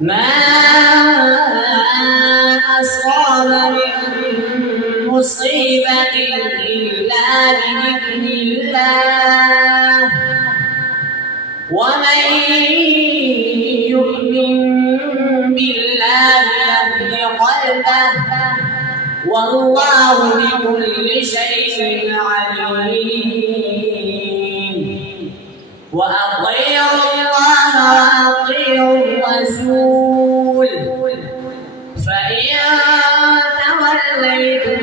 ما أصاب من مصيبة إلا بإذن الله ومن يؤمن بالله يهد قلبه والله بكل شيء عليم وأطيعوا الله وأطيعوا الرسول فإن توليتم